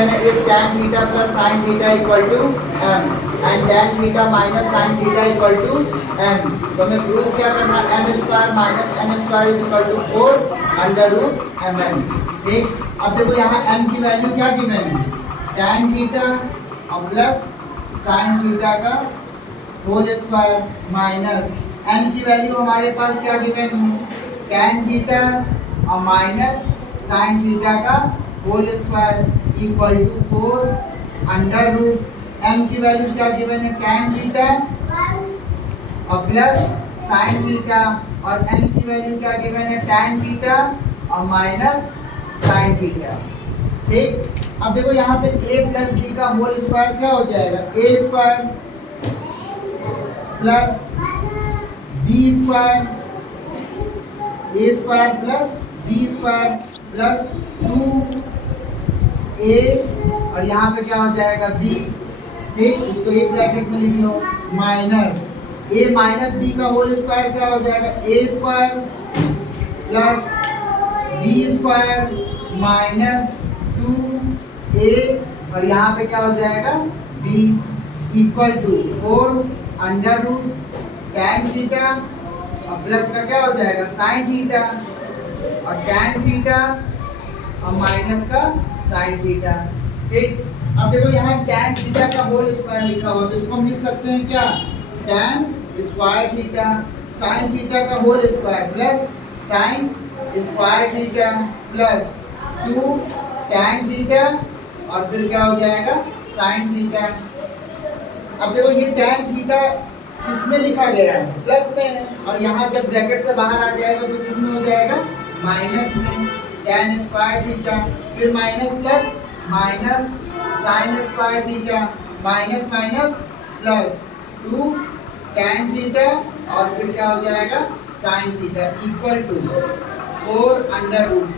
Given है if tan theta plus sin theta equal to m and tan theta minus sin theta equal to n। तो हमें proof क्या करना है, m square minus n square is equal to 4 under root mn। ठीक, अब देखो यहाँ m की वैल्यू क्या गिवन है, tan थीटा और प्लस sin थीटा का होल स्क्वायर माइनस n की वैल्यू हमारे पास क्या गिवन है, tan थीटा और माइनस sin थीटा का whole square equal to 4 under root m की वैल्यू क्या गिवन है, tan थीटा और प्लस sin थीटा और n की वैल्यू क्या गिवन है, tan थीटा और माइनस sin थीटा। ठीक, अब देखो यहाँ पे a प्लस b का होल स्क्वायर क्या हो जाएगा, a square plus b square, a square plus b square plus 2a और यहाँ पे क्या हो जाएगा b। ठीक, इसको एक ब्रैकेट में लिख लो माइनस a माइनस b का होल स्क्वायर क्या हो जाएगा, a square plus b square minus 2a और यहाँ पे क्या हो जाएगा b equal to 4 under root tan theta और प्लस का क्या हो जाएगा sin थीटा और tan थीटा और माइनस का sin थीटा। ठीक, अब देखो यहाँ tan थीटा का होल स्क्वायर लिखा हुआ, तो इसको हम लिख सकते हैं क्या, tan square theta sin theta का whole square plus sin square theta plus 2 tan theta और फिर क्या हो जाएगा sin थीटा। अब देखो ये tan थीटा किसमें लिखा गया है, प्लस में है, और यहाँ जब ब्रैकेट से बाहर आ जाएगा तो किसमें हो जाएगा, माइनस में, tan स्क्वायर थीटा फिर minus plus minus sin square theta minus minus plus 2 tan theta और फिर क्या हो जाएगा sin theta equal to 4 under root.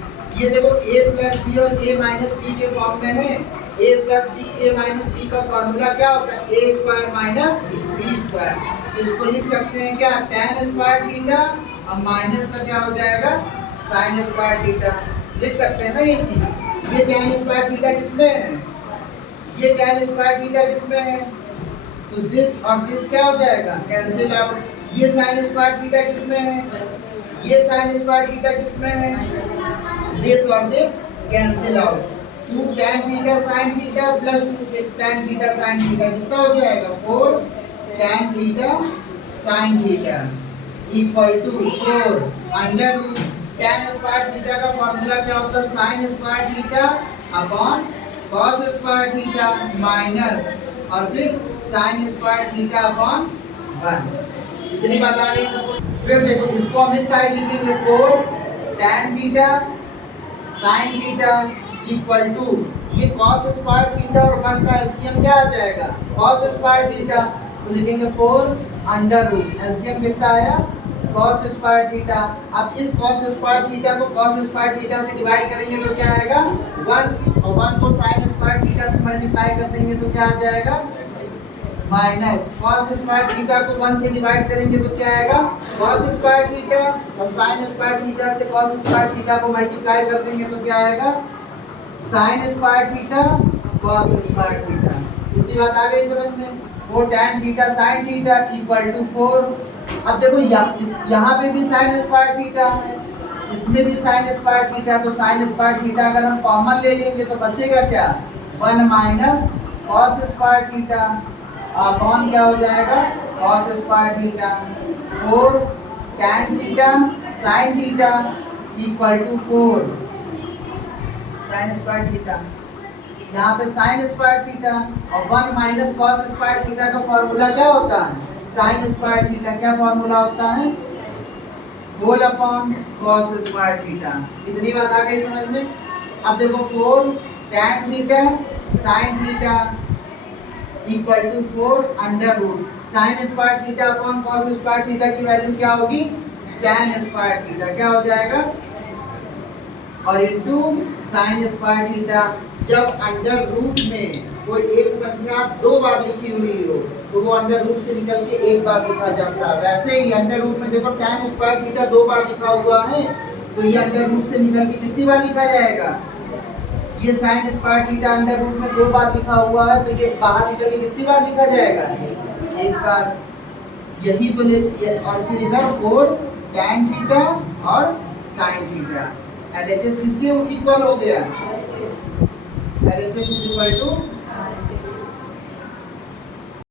ये देखो a प्लस बी और a माइनस बी के फॉर्म में है, a plus B a minus B का फॉर्मूला क्या होता है, a square minus B square. तो इसको लिख सकते हैं क्या, tan स्क्वायर थीटा और माइनस का क्या हो जाएगा sin स्क्वायर थीटा। लिख सकते हैं ना ये चीज। ये tan स्क्वायर थीटा किसमें है, ये tan स्क्वायर थीटा किसमें है, तो दिस और दिस क्या हो जाएगा कैंसिल आउट। ये sin स्क्वायर थीटा किसमें है, ये sin स्क्वायर थीटा किसमें है, दिस और this cancel out. 2 tan theta sin theta plus 2 tan theta sin theta कितना हो जाएगा 4 tan theta sin theta equal to 4 under root tan square theta का फॉर्मूला क्या होता है, sin square theta upon cos square theta minus और फिर sin square theta upon 1। इतनी बात आ गई सबको। फिर देखो इसको हम इस साइड लिखेंगे 4 tan theta sin theta equal to ये cos स्क्वायर थीटा और 1 का एलसीएम क्या आ जाएगा, cos स्क्वायर थीटा, तो लिखेंगे 4 अंडर रूट एलसीएम कितना आया cos स्क्वायर थीटा। अब इस cos स्क्वायर थीटा को cos स्क्वायर थीटा से डिवाइड करेंगे तो क्या आएगा 1 और 1 को sin स्क्वायर थीटा से मल्टीप्लाई कर देंगे तो क्या आ जाएगा माइनस cos स्क्वायर थीटा को 1 से डिवाइड करेंगे तो क्या आएगा cos स्क्वायर थीटा और sin स्क्वायर थीटा से cos स्क्वायर थीटा को मल्टीप्लाई कर देंगे तो क्या आएगा sin square theta cos square theta. इतनी बात आ गई समझ में। 4 tan theta sin theta equal to 4। अब देखो यहाँ पे भी sin स्क्वायर थीटा है, इसमें भी sin स्क्वायर थीटा, तो sin स्क्वायर थीटा अगर हम कॉमन ले लेंगे तो बचेगा क्या 1 minus cos square theta upon क्या हो जाएगा cos square theta. 4 tan theta sin theta equal to 4 sin square theta, यहाँ पे sin स्क्वायर थीटा और 1 माइनस cos स्क्वायर थीटा का फॉर्मूला क्या होता है, sin स्क्वायर थीटा क्या फॉर्मूला होता है, whole upon cos square theta. इतनी बात आ गई समझ में। अब देखो 4 tan theta sin theta equal to 4 under root sin square theta upon cos square theta की वैल्यू क्या होगी tan स्क्वायर थीटा, क्या हो जाएगा और इनटू sin स्क्वायर थीटा। जब अंडर रूट में कोई एक संख्या 2 बार लिखी हुई हो तो वो अंडर रूट से निकल के एक बार लिखा जाता है। वैसे ही अंडर रूट में देखो tan स्क्वायर थीटा 2 बार लिखा हुआ है तो ये अंडर रूट से निकल के कितनी बार लिखा जाएगा, ये sine square theta under root में 2 बार लिखा हुआ है, तो ये बाहर निकल के कितनी बार लिखा जाएगा? एक बार। यही तो और फिर इधर 4 tan थीटा और sin थीटा। LHS किसके इक्वल हो गया? LHS is equal to